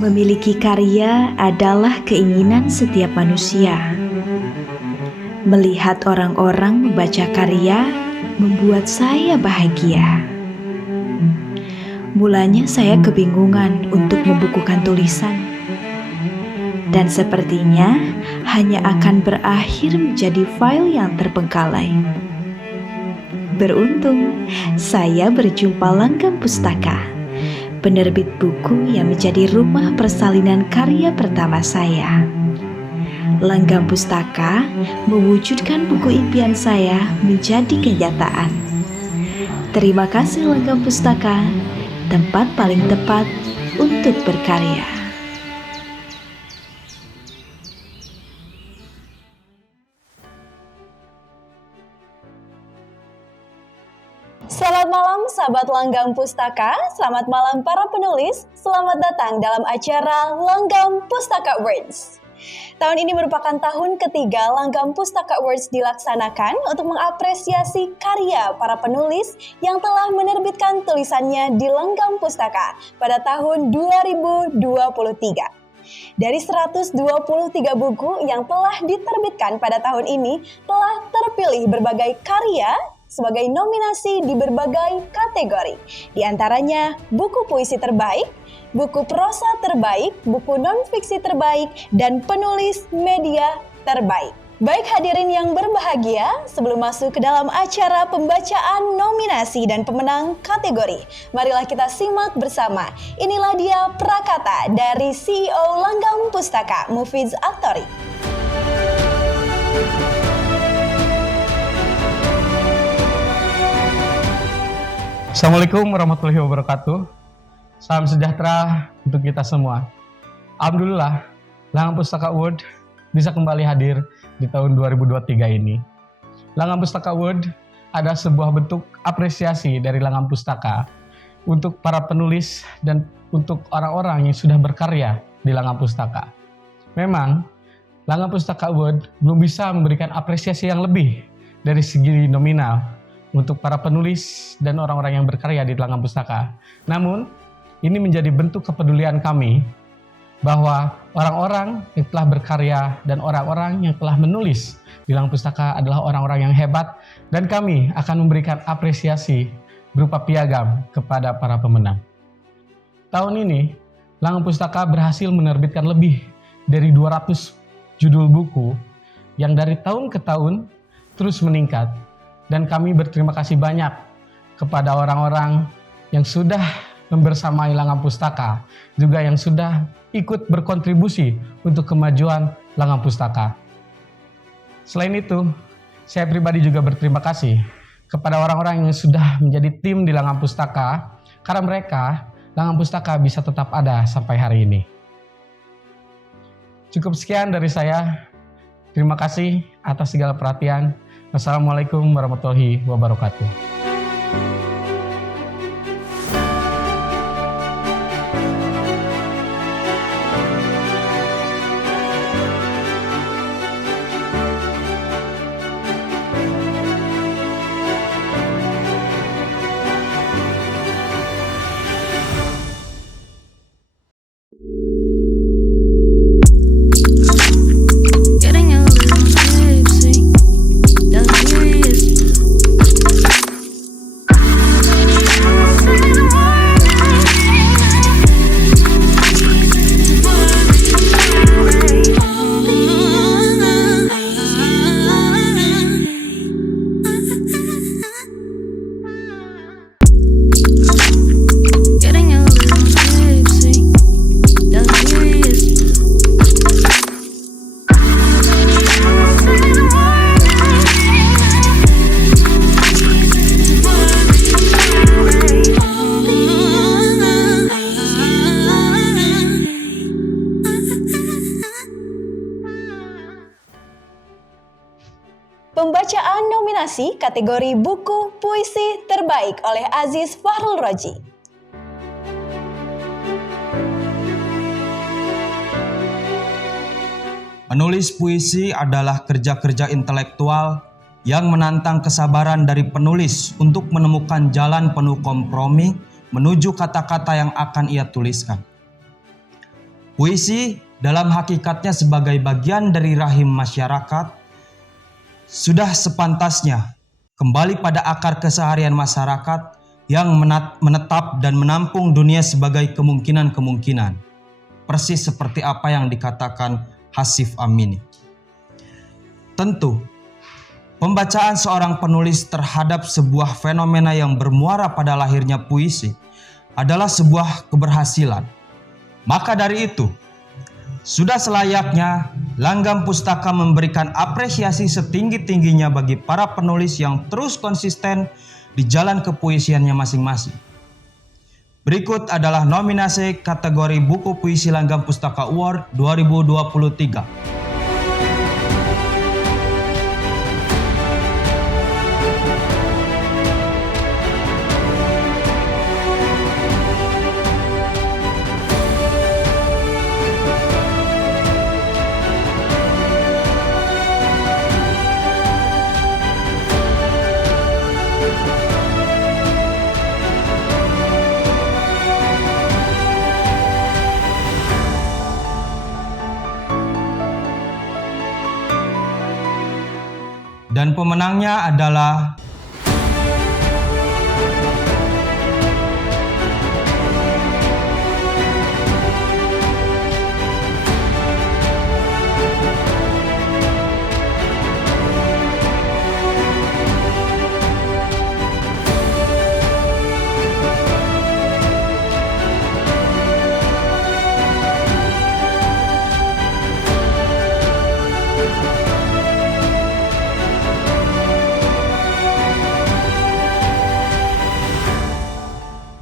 Memiliki karya adalah keinginan setiap manusia. Melihat orang-orang membaca karya membuat saya bahagia. Mulanya saya kebingungan untuk membukukan tulisan. Dan sepertinya hanya akan berakhir menjadi file yang terbengkalai. Beruntung, saya berjumpa Langgam Pustaka, penerbit buku yang menjadi rumah persalinan karya pertama saya. Langgam Pustaka mewujudkan buku impian saya menjadi kenyataan. Terima kasih Langgam Pustaka, tempat paling tepat untuk berkarya. Selamat malam sahabat Langgam Pustaka, selamat malam para penulis, selamat datang dalam acara Langgam Pustaka Awards. Tahun ini merupakan tahun ketiga Langgam Pustaka Awards dilaksanakan untuk mengapresiasi karya para penulis yang telah menerbitkan tulisannya di Langgam Pustaka pada tahun 2023. Dari 123 buku yang telah diterbitkan pada tahun ini, telah terpilih berbagai karya sebagai nominasi di berbagai kategori. Di antaranya buku puisi terbaik, buku prosa terbaik, buku non-fiksi terbaik, dan penulis media terbaik. Baik hadirin yang berbahagia, sebelum masuk ke dalam acara pembacaan nominasi dan pemenang kategori, marilah kita simak bersama. Inilah dia prakata dari CEO Langgam Pustaka, Mufiz Aktori. Assalamualaikum warahmatullahi wabarakatuh. Salam sejahtera untuk kita semua. Alhamdulillah, Langgam Pustaka Award bisa kembali hadir di tahun 2023 ini. Langgam Pustaka Award adalah sebuah bentuk apresiasi dari Langgam Pustaka untuk para penulis dan untuk orang-orang yang sudah berkarya di Langgam Pustaka. Memang, Langgam Pustaka Award belum bisa memberikan apresiasi yang lebih dari segi nominal untuk para penulis dan orang-orang yang berkarya di Langgam Pustaka. Namun, ini menjadi bentuk kepedulian kami bahwa orang-orang yang telah berkarya dan orang-orang yang telah menulis di Langgam Pustaka adalah orang-orang yang hebat, dan kami akan memberikan apresiasi berupa piagam kepada para pemenang. Tahun ini, Langgam Pustaka berhasil menerbitkan lebih dari 200 judul buku yang dari tahun ke tahun terus meningkat. Dan kami berterima kasih banyak kepada orang-orang yang sudah membersamai Langgam Pustaka, juga yang sudah ikut berkontribusi untuk kemajuan Langgam Pustaka. Selain itu, saya pribadi juga berterima kasih kepada orang-orang yang sudah menjadi tim di Langgam Pustaka, karena mereka, Langgam Pustaka bisa tetap ada sampai hari ini. Cukup sekian dari saya. Terima kasih atas segala perhatian. Wassalamualaikum warahmatullahi wabarakatuh. Pembacaan nominasi kategori buku puisi terbaik oleh Aziz Fahrul Roji. Menulis puisi adalah kerja-kerja intelektual yang menantang kesabaran dari penulis untuk menemukan jalan penuh kompromi menuju kata-kata yang akan ia tuliskan. Puisi dalam hakikatnya sebagai bagian dari rahim masyarakat sudah sepantasnya kembali pada akar keseharian masyarakat yang menetap dan menampung dunia sebagai kemungkinan-kemungkinan. Persis seperti apa yang dikatakan Hasif Amini. Tentu, pembacaan seorang penulis terhadap sebuah fenomena yang bermuara pada lahirnya puisi adalah sebuah keberhasilan. Maka dari itu, sudah selayaknya Langgam Pustaka memberikan apresiasi setinggi-tingginya bagi para penulis yang terus konsisten di jalan kepuisiannya masing-masing. Berikut adalah nominasi kategori buku puisi Langgam Pustaka Award 2023. Dan pemenangnya adalah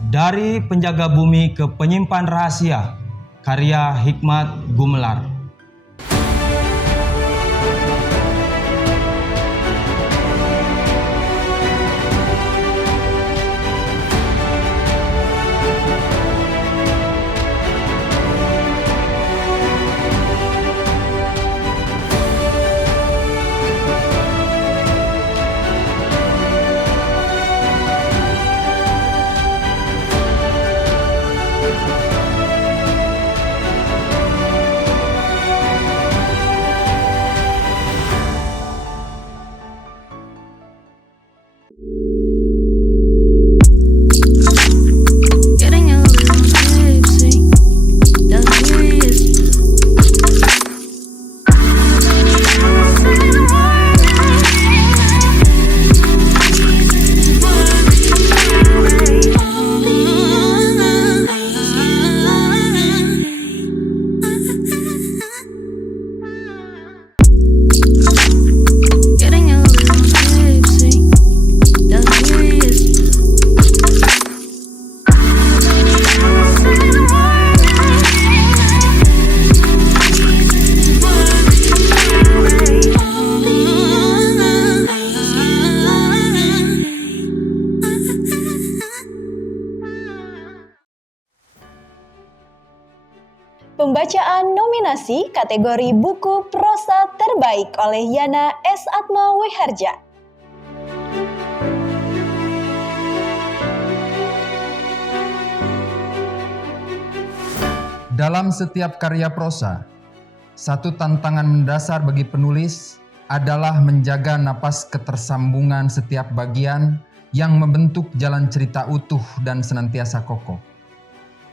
Dari Penjaga Bumi ke Penyimpan Rahasia, karya Hikmat Gumelar. Pembacaan nominasi kategori buku prosa terbaik oleh Yana S. Atma Weharja. Dalam setiap karya prosa, satu tantangan mendasar bagi penulis adalah menjaga napas ketersambungan setiap bagian yang membentuk jalan cerita utuh dan senantiasa kokoh.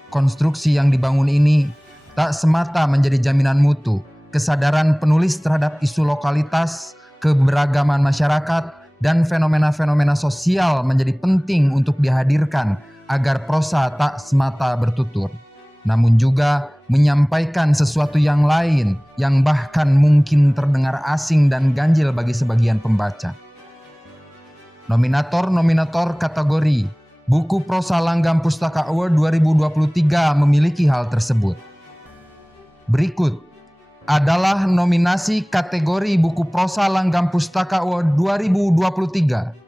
Konstruksi yang dibangun ini tak semata menjadi jaminan mutu kesadaran penulis terhadap isu lokalitas, keberagaman masyarakat, dan fenomena-fenomena sosial menjadi penting untuk dihadirkan agar prosa tak semata bertutur, namun juga menyampaikan sesuatu yang lain yang bahkan mungkin terdengar asing dan ganjil bagi sebagian pembaca. Nominator-nominator kategori Buku Prosa Langgam Pustaka Award 2023 memiliki hal tersebut. Berikut adalah nominasi kategori Buku Prosa Langgam Pustaka Award 2023.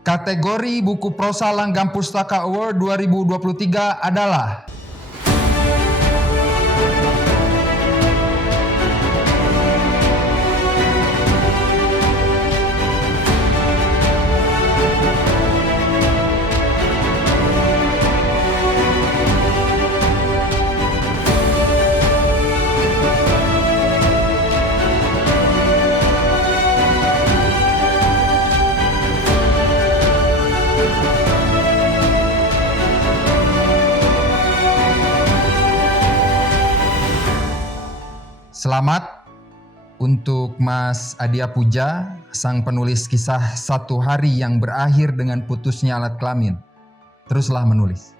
Kategori buku prosa Langgam Pustaka Award 2023 adalah Selamat untuk Mas Adia Puja, sang penulis kisah Satu Hari yang Berakhir dengan Putusnya Alat Kelamin. Teruslah menulis.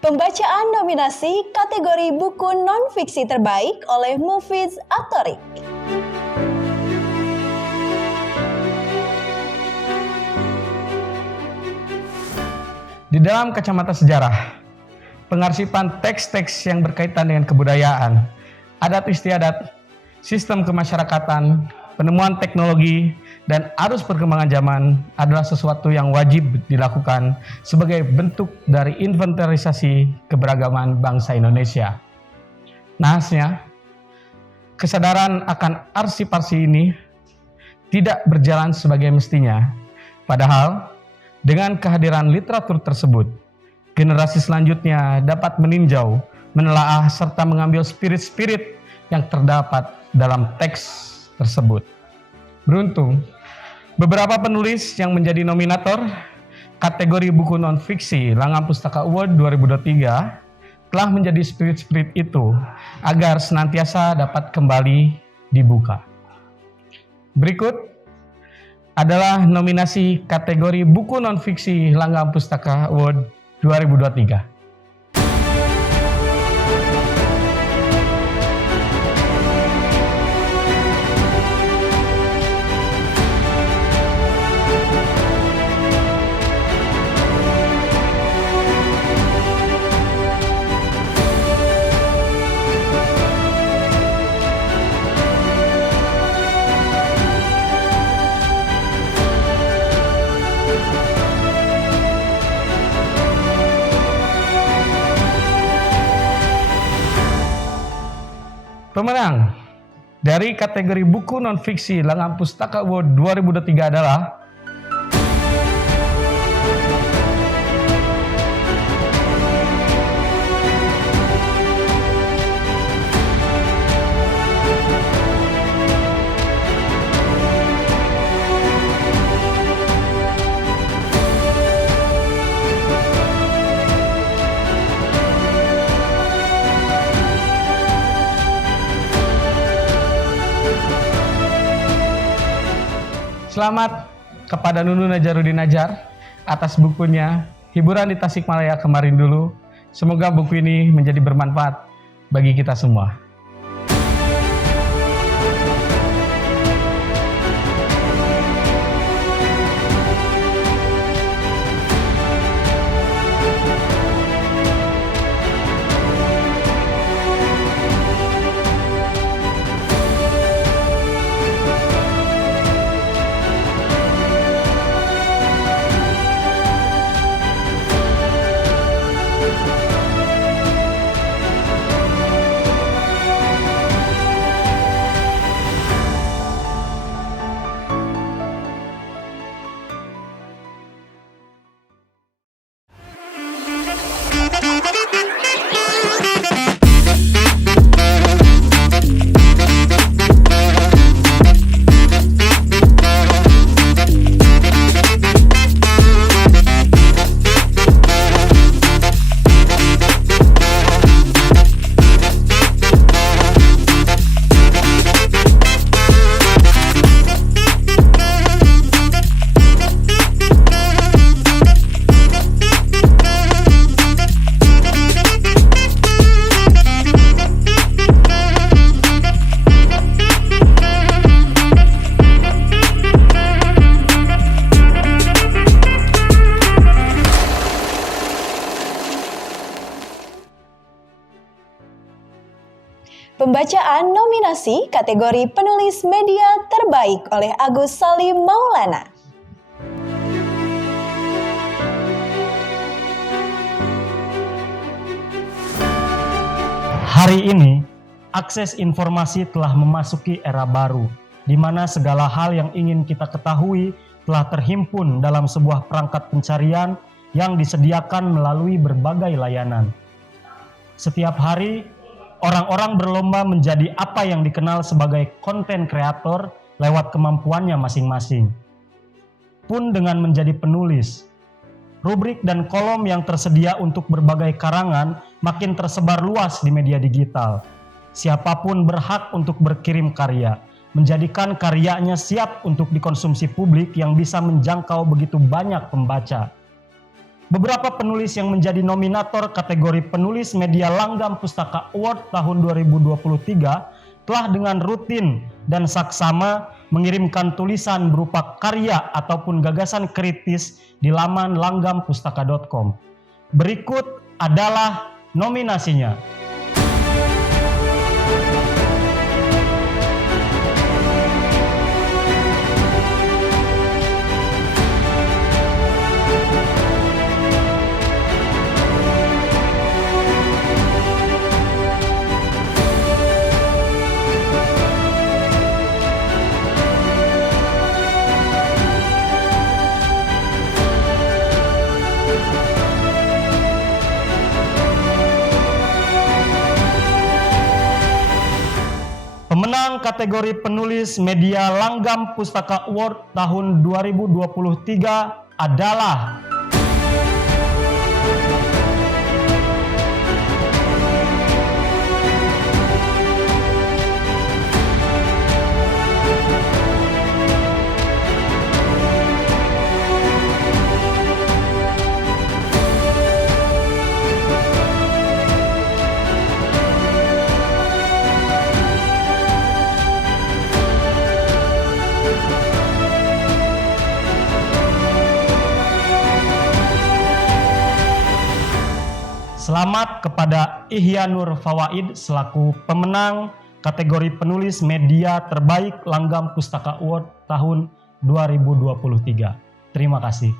Pembacaan nominasi kategori buku non-fiksi terbaik oleh Mufiz At-Thoriq. Di dalam kacamata sejarah, pengarsipan teks-teks yang berkaitan dengan kebudayaan, adat istiadat, sistem kemasyarakatan, penemuan teknologi, dan arus perkembangan zaman adalah sesuatu yang wajib dilakukan sebagai bentuk dari inventarisasi keberagaman bangsa Indonesia. Nahasnya, kesadaran akan arsip-arsip ini tidak berjalan sebagai mestinya, padahal dengan kehadiran literatur tersebut, generasi selanjutnya dapat meninjau, menelaah, serta mengambil spirit-spirit yang terdapat dalam teks tersebut. Beruntung, beberapa penulis yang menjadi nominator kategori buku non-fiksi Langgam Pustaka Award 2023 telah menjadi spirit-spirit itu agar senantiasa dapat kembali dibuka. Berikut adalah nominasi kategori buku non-fiksi Langgam Pustaka Award 2023. Pemenang dari kategori buku non-fiksi Langgam Pustaka Award 2023 adalah Selamat kepada Nunu Najarudin Najar atas bukunya Hiburan di Tasikmalaya kemarin dulu. Semoga buku ini menjadi bermanfaat bagi kita semua. Pembacaan nominasi kategori penulis media terbaik oleh Agus Salim Maulana. Hari ini, akses informasi telah memasuki era baru, di mana segala hal yang ingin kita ketahui telah terhimpun dalam sebuah perangkat pencarian yang disediakan melalui berbagai layanan. Setiap hari, orang-orang berlomba menjadi apa yang dikenal sebagai konten kreator lewat kemampuannya masing-masing. Pun dengan menjadi penulis, rubrik dan kolom yang tersedia untuk berbagai karangan makin tersebar luas di media digital. Siapapun berhak untuk berkirim karya, menjadikan karyanya siap untuk dikonsumsi publik yang bisa menjangkau begitu banyak pembaca. Beberapa penulis yang menjadi nominator kategori penulis media Langgam Pustaka Award tahun 2023 telah dengan rutin dan saksama mengirimkan tulisan berupa karya ataupun gagasan kritis di laman langgampustaka.com. Berikut adalah nominasinya. Pemenang kategori penulis media Langgam Pustaka Award tahun 2023 adalah selamat kepada Ihya Nur Fawaid selaku pemenang kategori penulis media terbaik Langgam Pustaka Award tahun 2023. Terima kasih.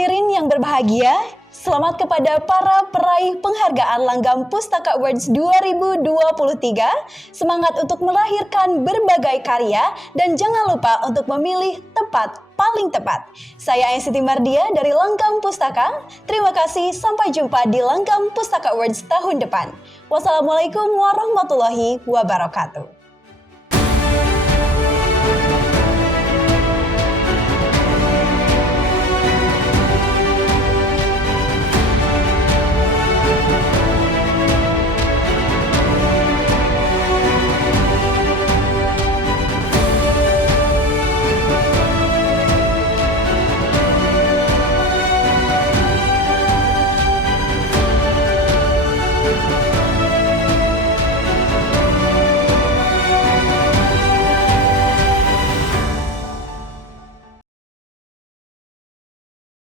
Hadirin yang berbahagia, selamat kepada para peraih penghargaan Langgam Pustaka Awards 2023. Semangat untuk melahirkan berbagai karya dan jangan lupa untuk memilih tempat paling tepat. Saya Siti Mardia dari Langgam Pustaka. Terima kasih, sampai jumpa di Langgam Pustaka Awards tahun depan. Wassalamualaikum warahmatullahi wabarakatuh.